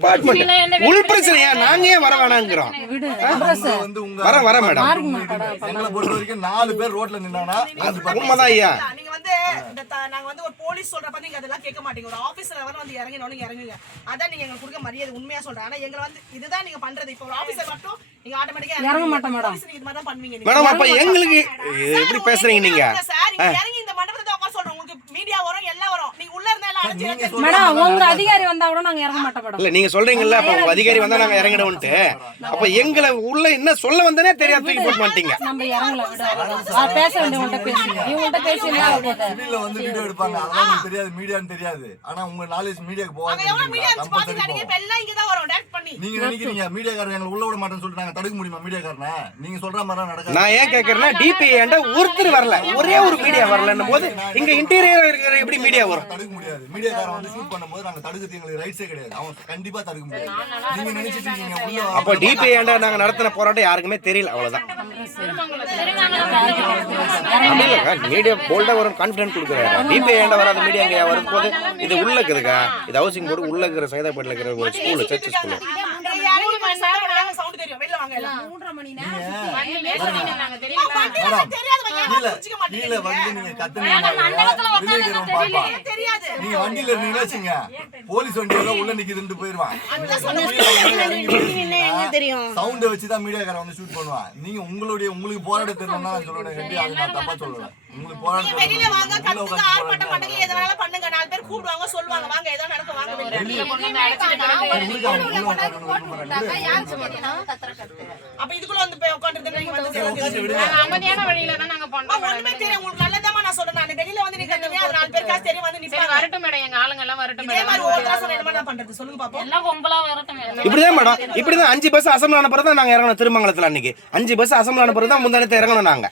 Department உள் பிரச்சனையா நாங்க ஏன் வர வேணாங்கிறோம். வர மேடம் எங்களை பொறுத்த வரைக்கும் 4 பேர் ரோட்ல நின்னானா உண்மைதான் ஐயா. நீங்க வந்து நாங்க வந்து ஒரு போலீஸ் சொல்றப்ப நீங்க அதெல்லாம் கேட்க மாட்டீங்க. ஒரு ஆபீசர் வர வந்து இறங்கினோன்னு இறங்குங்க. அதான் நீங்க எங்களுக்கு கொடுக்க மரியாதை. உண்மையா சொல்றேன். ஆனா எங்களை வந்து இதுதான் நீங்க பண்றது. இப்போ ஒரு ஆபீசர் மட்டும் நீங்க ஆட்டோமேட்டிக்கா இறங்க மாட்டோம் மேடம். இது மாதிரி தான் பண்ணுவீங்க மேடம். அப்ப எங்களுக்கு எப்படி பேசுறீங்க நீங்க? சார் நீங்க இறங்கி இந்த மண்டபத்தை உட்கார சொல்றோம். உங்களுக்கு மீடியா வரும் எல்லாம் வரும். நீங்க உள்ள இருந்தா எல்லாம் அடிச்சு மேடம் உங்க அதிகாரி வந்தா கூட நாங்க இறங்க மாட்டோம் மேடம். இல்ல நீங்க சொல்றீங்கல்ல அப்ப உங்க அதிகாரி வந்தா நாங்க இறங்கிடுவோம்ட்டு. அப்ப எங்களை உள்ள என்ன சொல்ல வந்தனே தெரியாது தூக்கி போட்டு மாட்டீங்க. நம்ம இறங்கல விட பேச வேண்டியவங்கள்ட்ட பேசுங்க. இவங்கள்ட்ட பேசினா சிவில்ல வந்து வீடியோ எடுப்பாங்க. அதெல்லாம் உங்களுக்கு தெரியாது, மீடியான்னு தெரியாது. ஆனா உங்க நாலேஜ் மீடியாக்கு போவாங்க. எவ்வளவு மீடியா பாத்துட்டீங்க. இப்ப எல்லாம் இங்க தான் வரும் டைரக்ட் பண்ணி. நீங்க நினைக்கிறீங்க மீடியாக்காரங்க எங்களை உள்ள விட மாட்டேன்னு சொல்லிட்டு நாங்க தடுக்க முடியுமா மீடியாக்காரனை? நீங்க சொல்ற மாதிரி நடக்காது. நான் ஏன் கேக்குறேன்னா டிபி ஏண்ட ஒருத்தர் வரல, ஒரே ஒரு மீடியா வரலன்னும் போது இங்க இன்டீரியர் இருக்கிற எப்படி மீடியா வரும்? தடுக்க முடியாது. மீடியாக்காரன் வந்து ஷூட் பண்ணும்போது நாங்க தடுக்கிறது எங்களுக்கு ரைட்ஸே கிடையாது. அவன் கண்டிப்பா தடுக்க முடியாது. நீங்க நினைச்சிட்டு இருக்கீங்க உள்ள. அப்ப டிபி ஏண்ட நாங்க நடத்தின போராட்டம் யாருக்குமே தெரியல, அவ்வளவுதான். மீடியா போல்டா வரும், கான்பிடன்ஸ் கொடுக்குறாரு. டிபி ஏண்ட வராத மீடியா இங்க வரும்போது இது உள்ள இருக்குதுக்கா. இது ஹவுசிங் போர்டு உள்ள இருக்கிற சைதாப்பேட்ல இருக்கிற ஒரு ஸ்கூல், சர்ச் ஸ்கூல். சவுண்ட் தெரியும். வெளில வாங்க எல்லாம். 3:30 மணி நேரம் கீழ வந்து நீங்க கத்துனீங்க தெரியாது. நீங்க வண்டியில இருந்தீங்கன்னா வச்சுங்க, போலீஸ் வண்டியில உள்ள நிக்குதுன்னு போயிருவான். சவுண்ட வச்சுதான் மீடியாக்காரன் வந்து ஷூட் பண்ணுவான். நீங்க உங்களுக்கு போராட தெரியணும்னா நான் சொல்லுவேன். அது நான் தப்பா சொல்லுவேன். உங்களுக்கு போராட வெளியில வாங்க, கத்துங்க, ஆர்ப்பாட்டம் பண்ணுங்க, எது வேணாலும் பண்ணுங்க. 4 பேர் கூப்பிடுவாங்க, சொல்லுவாங்க வாங்க ஏதோ நடக்க வாங்க. அப்ப இதுக்குள்ள வந்து போய் உட்கார்ந்துட்டு நீங்க வந்து அமைதியான வழியில தான் நாங்க பண்றோம். ஒண்ணுமே தெரியும் உங்களுக்கு நல்லதமா நான் சொல்றேன். நான் வெளியில வந்து நீங்க கத்துங்க, அது 4 பேர் காசு தெரியும் வந்து நிப்பாங்க. வரட்டும் மேடம், எங்க ஆளுங்க எல்லாம் வரட்டும் இதே மாதிரி ஓவரா சொன்னா என்ன நான் பண்றது சொல்லுங்க பாப்போம். எல்லாம் கும்பலா வரட்டும் மேடம். இப்படிதான் மேடம், இப்படிதான் 5 பஸ் அசம்பிள் ஆன பிறகு தான் நாங்க இறங்கணும். திருமங்கலத்துல அன்னைக்கு 5 பஸ் அசம்பிள் ஆன பிறகு தான் முந்தானத்தை இறங்கணும். நாங்க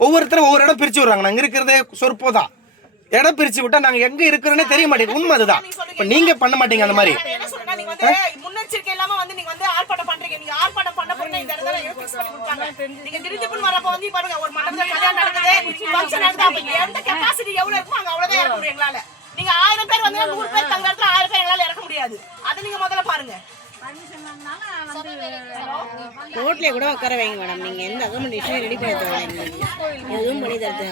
ஒவ்வொருத்தரும் ஒவ்வொரு இடம் பிரிச்சு விடுறாங்க. நாங்க இருக்கிறதே சொற்போதான் இடம் பிரிச்சு விட்டா நாங்க எங்க இருக்கிறோன்னே தெரிய மாட்டேங்குது. உண்மை அதுதான். இப்ப நீங்க பண்ண மாட்டீங்க அந்த மாதிரி. என்ன சொல்றேன், நீங்க வந்து முன்னெச்சரிக்கை இல்லாம வந்து நீங்க வந்து ஆர்ப்பாட்டம் பண்றீங்க. நீங்க ஆர்ப்பாட்டம் பண்ண போறீங்க, இந்த இடத்துல ஃபிக்ஸ் பண்ணி கொடுத்தாங்க. நீங்க திடீர்னு வரப்ப வந்து பாருங்க, ஒரு மண்டபத்துல கல்யாணம் நடக்குது, ஃபங்க்ஷன் நடக்குது. அப்ப எந்த கெபாசிட்டி எவ்வளவு இருக்குமோ அங்க அவ்வளவுதான் இறக்க முடியும் எங்களால. நீங்க 1000 பேர் வந்து 100 பேர் தங்க இடத்துல 1000 பேர் எங்களால இறக்க முடியாது. அதை நீங்க முதல்ல பாருங்க. ரோட்லயே கூட உட்கார வைங்க மேடம். நீங்க எந்த அக்கமெண்டேஷன் ரெடி பண்ணி தரீங்க, எதுவும் பண்ணி தரது